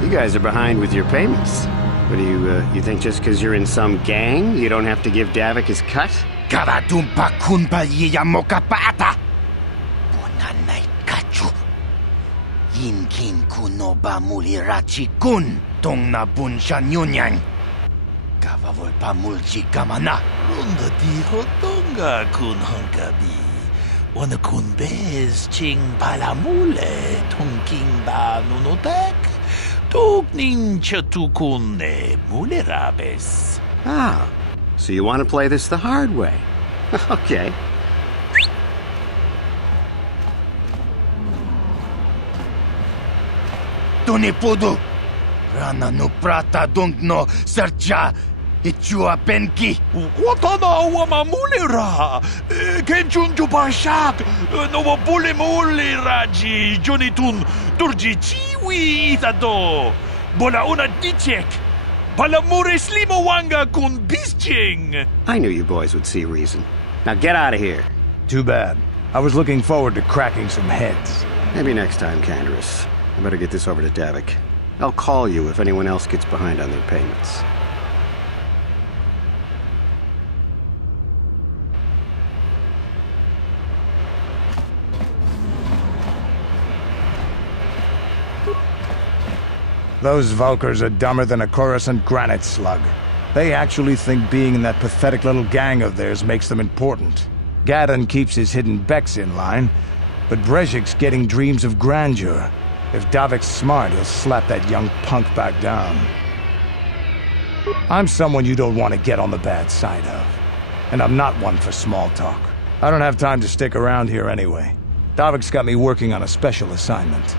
You guys are behind with your payments. What do you think just because you're in some gang, you don't have to give Davik his cut? Karadumpa kunpa yiyamokapata! Bonanay kachu! Yinkin kunoba mulirachi kun tong na bunshan yunyan! Kavavol pa mulchi kamana! Runda diho tonga kun honkabi. Wana kun bez ching palamule tongking ba nunotek. Tugning chatukune mulerabes. Ah, so you want to play this the hard way. Okay. Tunipudu! Rana no prata dungno sercha ichua penki! Watana wama mulera! Kenchun jubashak! No bule muleraji jonitun turji chiwi itado! Bola una dichek! Balamure slimowanga kun bisching! I knew you boys would see reason. Now get out of here. Too bad. I was looking forward to cracking some heads. Maybe next time, Canderous. I better get this over to Davik. I'll call you if anyone else gets behind on their payments. Those Valkyrs are dumber than a Coruscant granite slug. They actually think being in that pathetic little gang of theirs makes them important. Gadon keeps his hidden Becks in line, but Brezhik's getting dreams of grandeur. If Davik's smart, he'll slap that young punk back down. I'm someone you don't want to get on the bad side of. And I'm not one for small talk. I don't have time to stick around here anyway. Davik's got me working on a special assignment.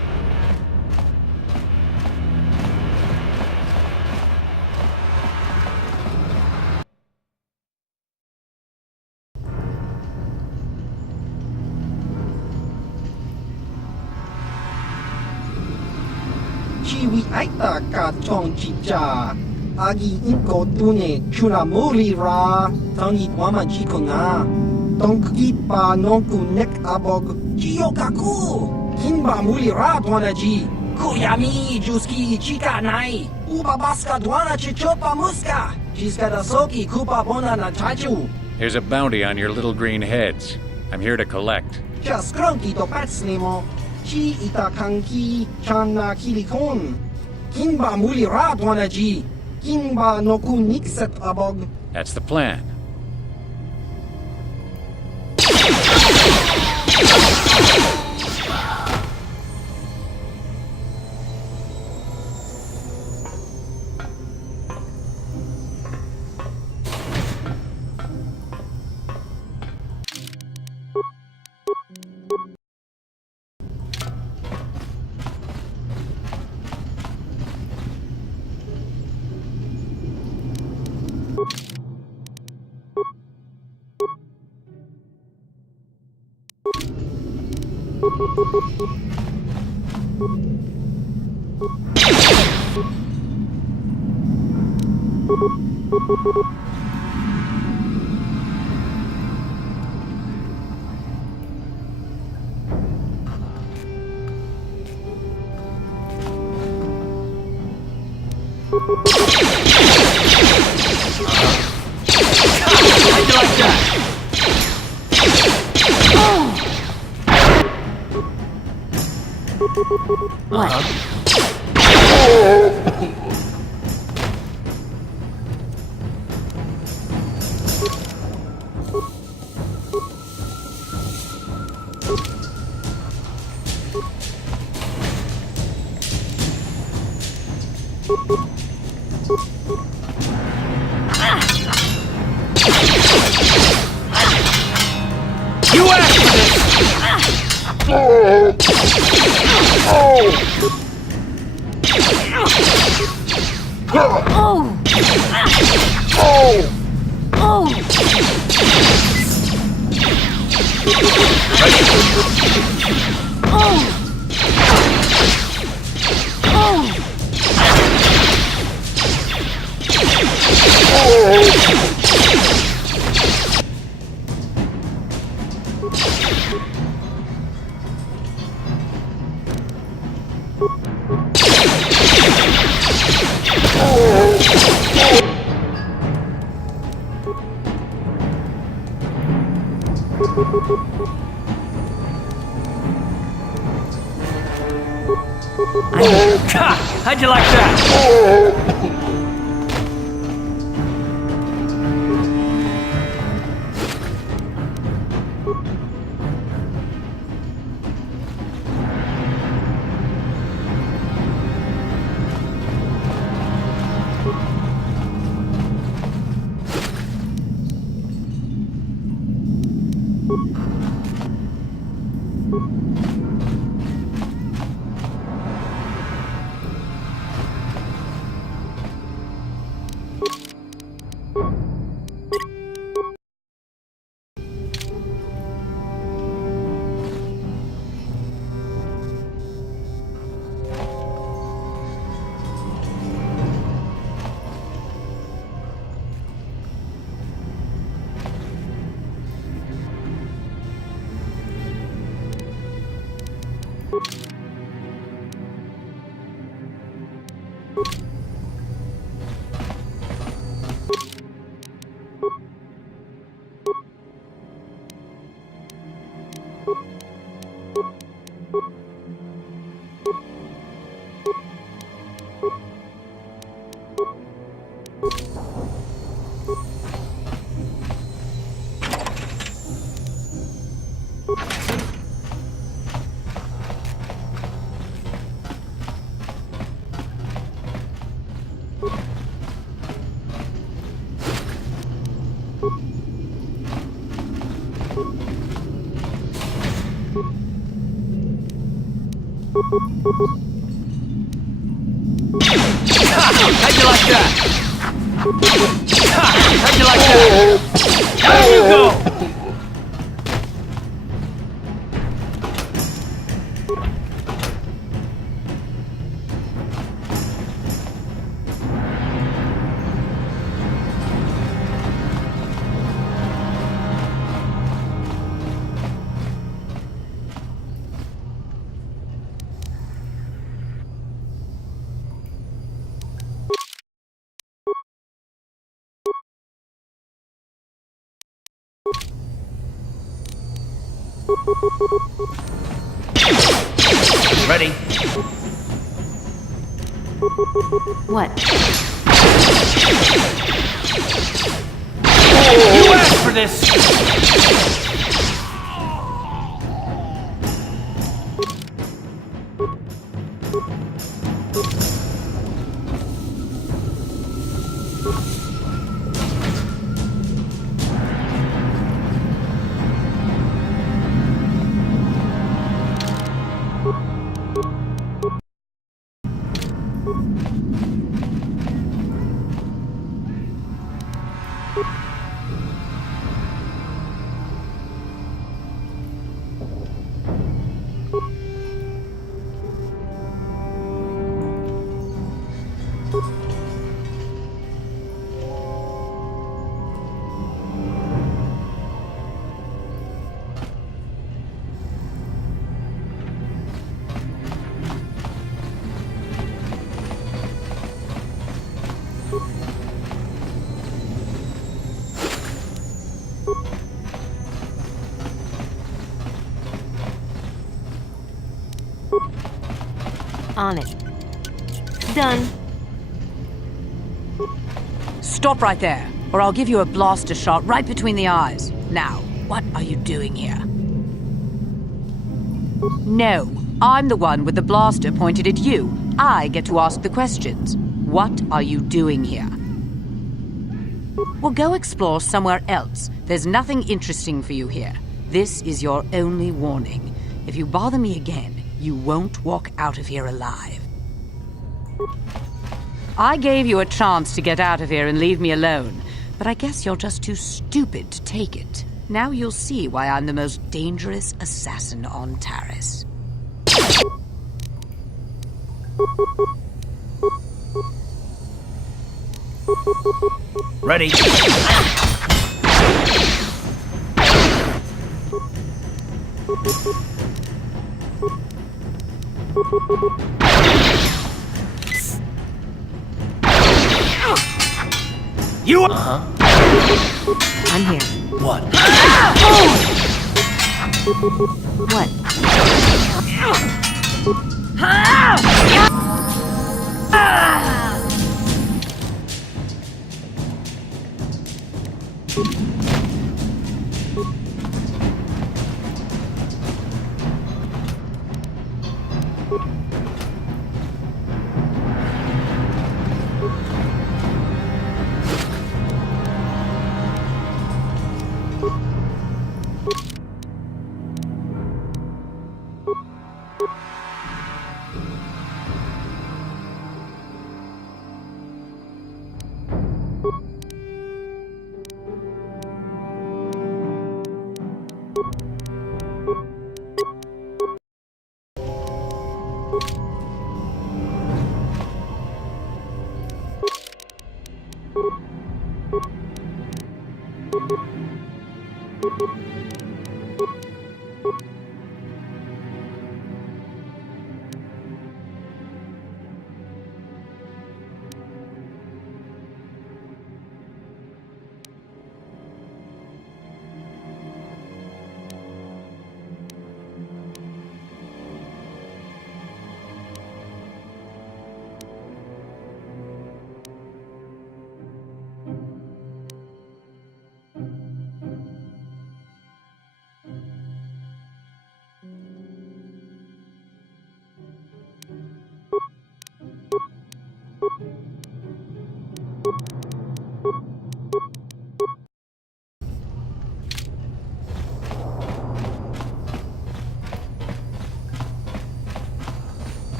Chiwi aita ka chong chicha. Agi inko tune chuna muri ra. Tangi wama chiko na. Tonki pa nonku nek abog. Chiyokaku. Kinba muri ra dwanaji. Kuyami juski chika nai. Uba baska dwana chichopa muska. Chiska da soki kupa bona na chachu. Here's a bounty on your little green heads. I'm here to collect. Just cronky to patslimo. Chi itakanki chana kilikon. Kinba muli radwanaji. Kinba noku nikset abog. That's the plan. You asked for this! How'd you like that? How'd you like that? How'd you like that? There you go! Ready? What? You asked for this! On it. Done. Stop right there, or I'll give you a blaster shot right between the eyes. Now, what are you doing here? No, I'm the one with the blaster pointed at you. I get to ask the questions. What are you doing here? Well, go explore somewhere else. There's nothing interesting for you here. This is your only warning. If you bother me again, you won't walk out of here alive. I gave you a chance to get out of here and leave me alone, but I guess you're just too stupid to take it. Now you'll see why I'm the most dangerous assassin on Taris. Ready. You I'm here. What? What?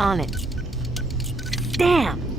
On it. Damn!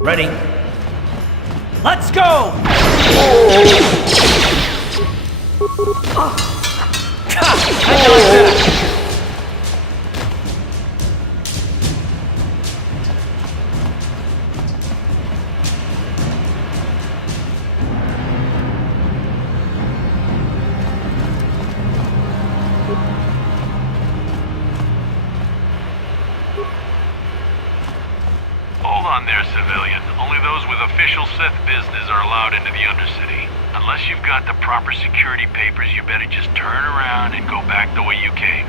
Ready? Let's go! How'd you like that? Hold on there, civilian. Seth business are allowed into the Undercity. Unless you've got the proper security papers, you better just turn around and go back the way you came.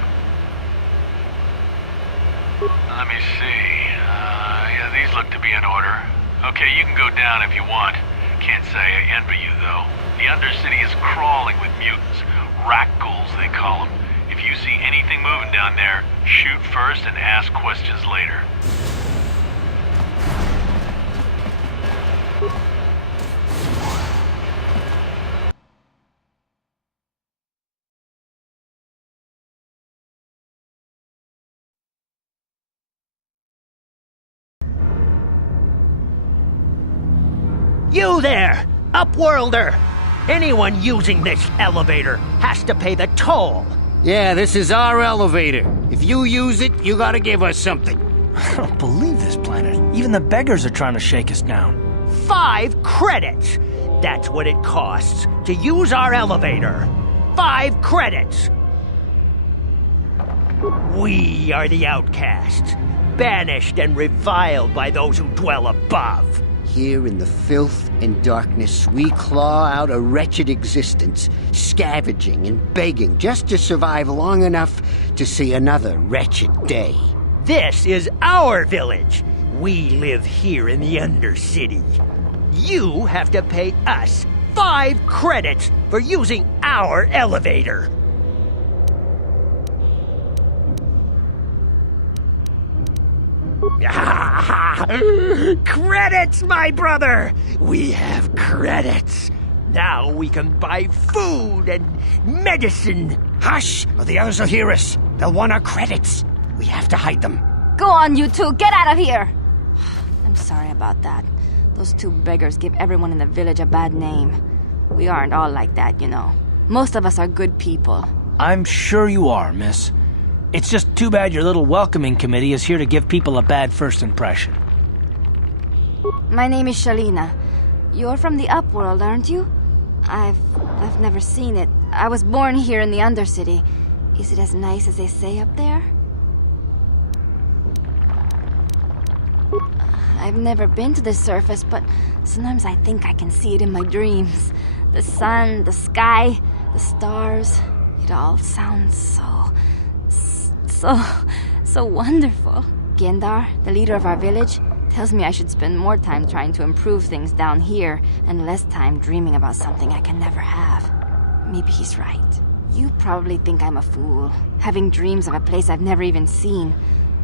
Let me see. Yeah, these look to be in order. Okay, you can go down if you want. Can't say I envy you, though. The Undercity is crawling with mutants. Rat ghouls, they call them. If you see anything moving down there, shoot first and ask questions later. You there, Upworlder! Anyone using this elevator has to pay the toll. Yeah, this is our elevator. If you use it, you gotta give us something. I don't believe this planet. Even the beggars are trying to shake us down. 5 credits! That's what it costs to use our elevator. 5 credits! We are the outcasts, banished and reviled by those who dwell above. Here in the filth and darkness, we claw out a wretched existence, scavenging and begging just to survive long enough to see another wretched day. This is our village. We live here in the Undercity. You have to pay us 5 credits for using our elevator. Credits, my brother! We have credits. Now we can buy food and medicine. Hush, or the others will hear us. They'll want our credits. We have to hide them. Go on, you two. Get out of here. I'm sorry about that. Those 2 beggars give everyone in the village a bad name. We aren't all like that, you know. Most of us are good people. I'm sure you are, miss. It's just too bad your little welcoming committee is here to give people a bad first impression. My name is Shalina. You're from the Upworld, aren't you? I've never seen it. I was born here in the Undercity. Is it as nice as they say up there? I've never been to the surface, but sometimes I think I can see it in my dreams. The sun, the sky, the stars. It all sounds so wonderful. Gendar, the leader of our village, tells me I should spend more time trying to improve things down here and less time dreaming about something I can never have. Maybe he's right. You probably think I'm a fool, having dreams of a place I've never even seen.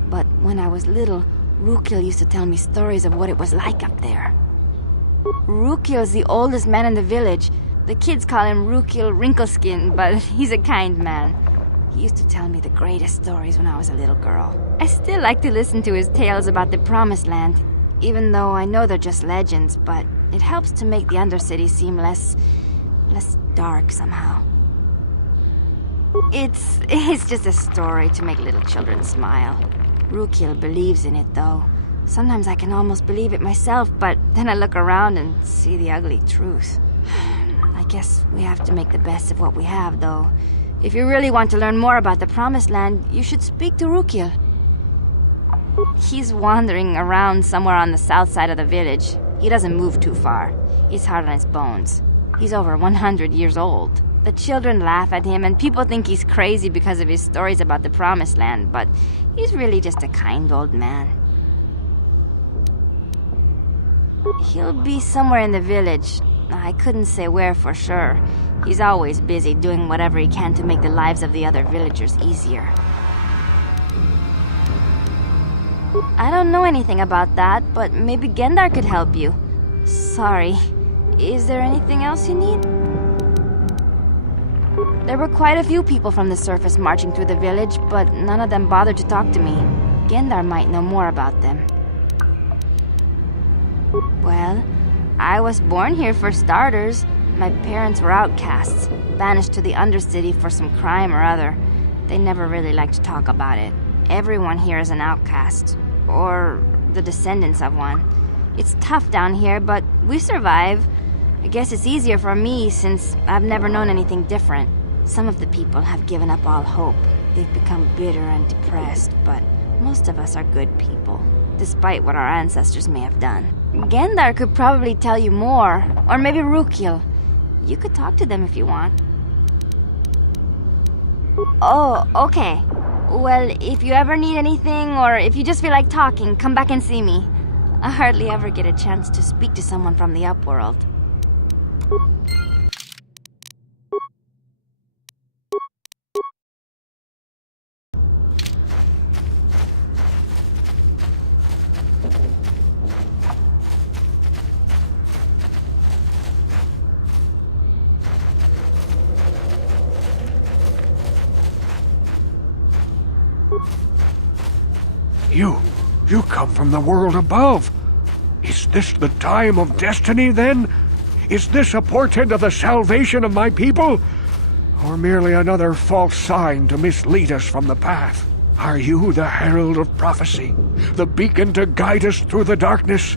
But when I was little, Rukil used to tell me stories of what it was like up there. Rukil's the oldest man in the village. The kids call him Rukil Wrinkleskin, but he's a kind man. He used to tell me the greatest stories when I was a little girl. I still like to listen to his tales about the Promised Land, even though I know they're just legends, but it helps to make the Undercity seem less dark somehow. It's just a story to make little children smile. Rukil believes in it, though. Sometimes I can almost believe it myself, but then I look around and see the ugly truth. I guess we have to make the best of what we have, though. If you really want to learn more about the Promised Land, you should speak to Rukil. He's wandering around somewhere on the south side of the village. He doesn't move too far. He's hard on his bones. He's over 100 years old. The children laugh at him, and people think he's crazy because of his stories about the Promised Land, but he's really just a kind old man. He'll be somewhere in the village. I couldn't say where for sure. He's always busy doing whatever he can to make the lives of the other villagers easier. I don't know anything about that, but maybe Gendar could help you. Sorry. Is there anything else you need? There were quite a few people from the surface marching through the village, but none of them bothered to talk to me. Gendar might know more about them. Well, I was born here for starters. My parents were outcasts, banished to the Undercity for some crime or other. They never really liked to talk about it. Everyone here is an outcast, or the descendants of one. It's tough down here, but we survive. I guess it's easier for me since I've never known anything different. Some of the people have given up all hope. They've become bitter and depressed, but most of us are good people, despite what our ancestors may have done. Gendar could probably tell you more. Or maybe Rukil. You could talk to them if you want. Oh, okay. Well, if you ever need anything, or if you just feel like talking, come back and see me. I hardly ever get a chance to speak to someone from the upworld. You come from the world above. Is this the time of destiny, then? Is this a portent of the salvation of my people? Or merely another false sign to mislead us from the path? Are you the herald of prophecy, the beacon to guide us through the darkness?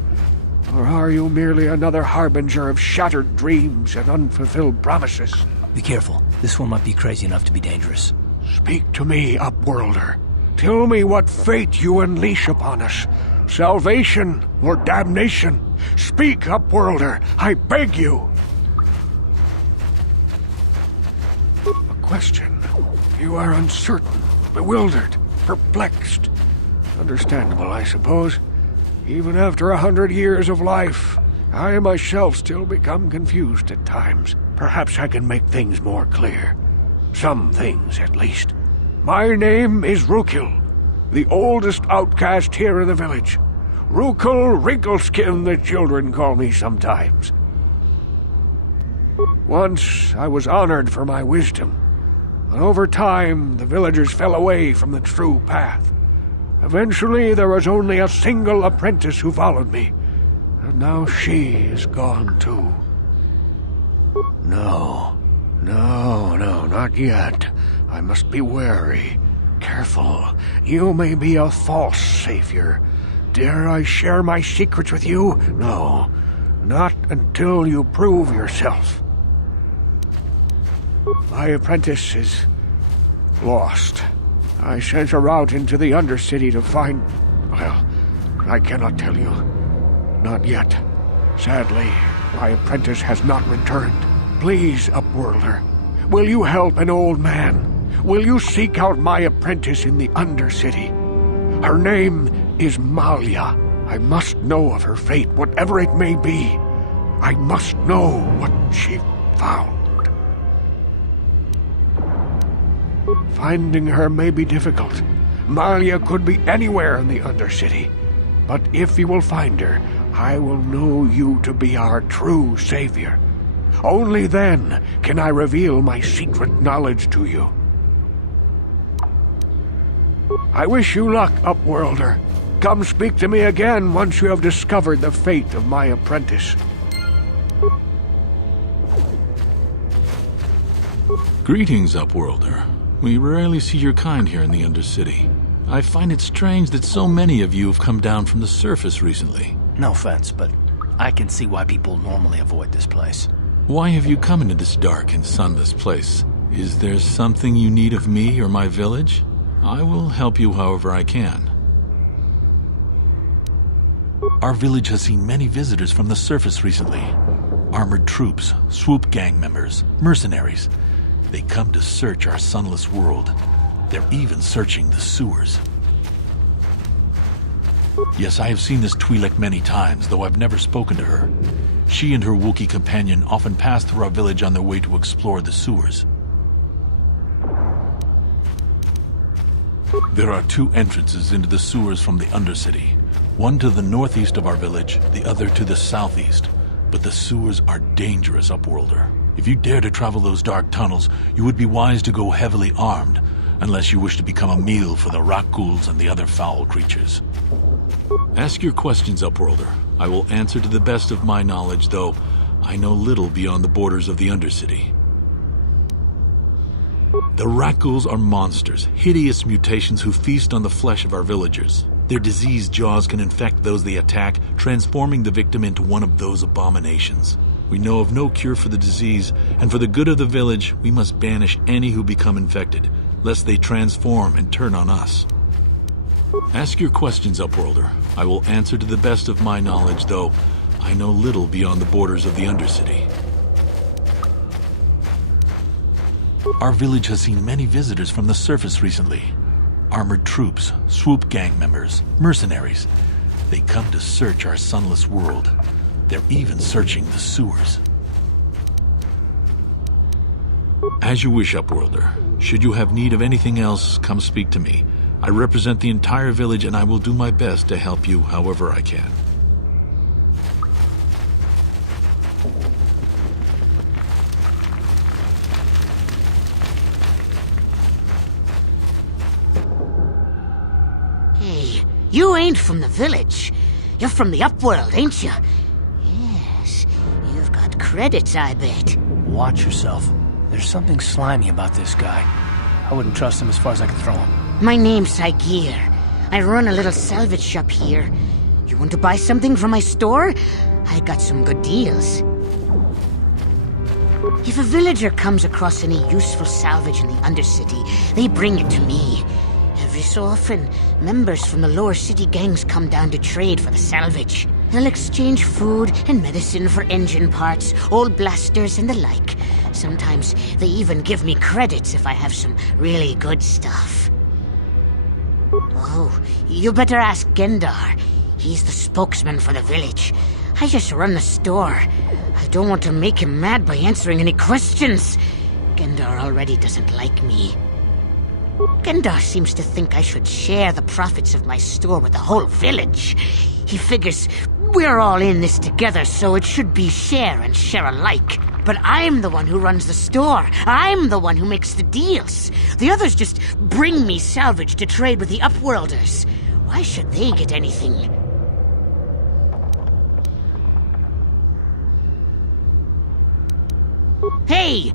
Or are you merely another harbinger of shattered dreams and unfulfilled promises? Be careful. This one might be crazy enough to be dangerous. Speak to me, Upworlder. Tell me what fate you unleash upon us. Salvation or damnation? Speak, Upworlder, I beg you. A question. You are uncertain, bewildered, perplexed. Understandable, I suppose. Even after 100 years of life, I myself still become confused at times. Perhaps I can make things more clear. Some things, at least. My name is Rukil, the oldest outcast here in the village. Rukil Wrinkleskin, the children call me sometimes. Once I was honored for my wisdom, but over time the villagers fell away from the true path. Eventually there was only a single apprentice who followed me, and now she is gone too. No, not yet. I must be wary, careful. You may be a false savior. Dare I share my secrets with you? No, not until you prove yourself. My apprentice is lost. I sent her out into the Undercity to find... Well, I cannot tell you. Not yet. Sadly, my apprentice has not returned. Please, Upworlder, will you help an old man? Will you seek out my apprentice in the Undercity? Her name is Malia. I must know of her fate, whatever it may be. I must know what she found. Finding her may be difficult. Malia could be anywhere in the Undercity. But if you will find her, I will know you to be our true savior. Only then can I reveal my secret knowledge to you. I wish you luck, Upworlder. Come speak to me again once you have discovered the fate of my apprentice. Greetings, Upworlder. We rarely see your kind here in the Undercity. I find it strange that so many of you have come down from the surface recently. No offense, but I can see why people normally avoid this place. Why have you come into this dark and sunless place? Is there something you need of me or my village? I will help you however I can. Our village has seen many visitors from the surface recently. Armored troops, swoop gang members, mercenaries. They come to search our sunless world. They're even searching the sewers. Yes, I have seen this Twi'lek many times, though I've never spoken to her. She and her Wookiee companion often pass through our village on their way to explore the sewers. There are two entrances into the sewers from the Undercity. One to the northeast of our village, the other to the southeast. But the sewers are dangerous, Upworlder. If you dare to travel those dark tunnels, you would be wise to go heavily armed, unless you wish to become a meal for the Rakghouls and the other foul creatures. Ask your questions, Upworlder. I will answer to the best of my knowledge, though I know little beyond the borders of the Undercity. The Rakghouls are monsters, hideous mutations who feast on the flesh of our villagers. Their diseased jaws can infect those they attack, transforming the victim into one of those abominations. We know of no cure for the disease, and for the good of the village, we must banish any who become infected, lest they transform and turn on us. Ask your questions, Upworlder. I will answer to the best of my knowledge, though I know little beyond the borders of the Undercity. Our village has seen many visitors from the surface recently. Armored troops, swoop gang members, mercenaries. They come to search our sunless world. They're even searching the sewers. As you wish, Upworlder. Should you have need of anything else, come speak to me. I represent the entire village and I will do my best to help you however I can. Hey, you ain't from the village. You're from the Upworld, ain't you? Yes, you've got credits, I bet. Watch yourself. There's something slimy about this guy. I wouldn't trust him as far as I could throw him. My name's Saigir. I run a little salvage shop here. You want to buy something from my store? I got some good deals. If a villager comes across any useful salvage in the Undercity, they bring it to me. Every so often, members from the lower city gangs come down to trade for the salvage. They'll exchange food and medicine for engine parts, old blasters and the like. Sometimes they even give me credits if I have some really good stuff. Oh, you better ask Gendar. He's the spokesman for the village. I just run the store. I don't want to make him mad by answering any questions. Gendar already doesn't like me. Gendar seems to think I should share the profits of my store with the whole village. He figures we're all in this together, so it should be share and share alike. But I'm the one who runs the store. I'm the one who makes the deals. The others just bring me salvage to trade with the Upworlders. Why should they get anything? Hey!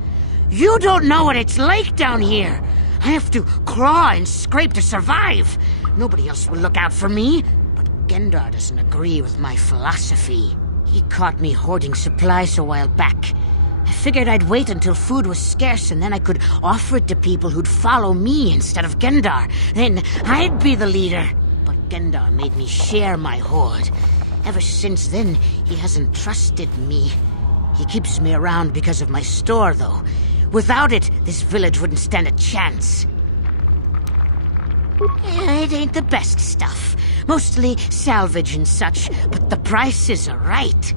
You don't know what it's like down here! I have to claw and scrape to survive. Nobody else will look out for me. But Gendar doesn't agree with my philosophy. He caught me hoarding supplies a while back. I figured I'd wait until food was scarce and then I could offer it to people who'd follow me instead of Gendar. Then I'd be the leader. But Gendar made me share my hoard. Ever since then, he hasn't trusted me. He keeps me around because of my store, though. Without it, this village wouldn't stand a chance. It ain't the best stuff. Mostly salvage and such, but the prices are right.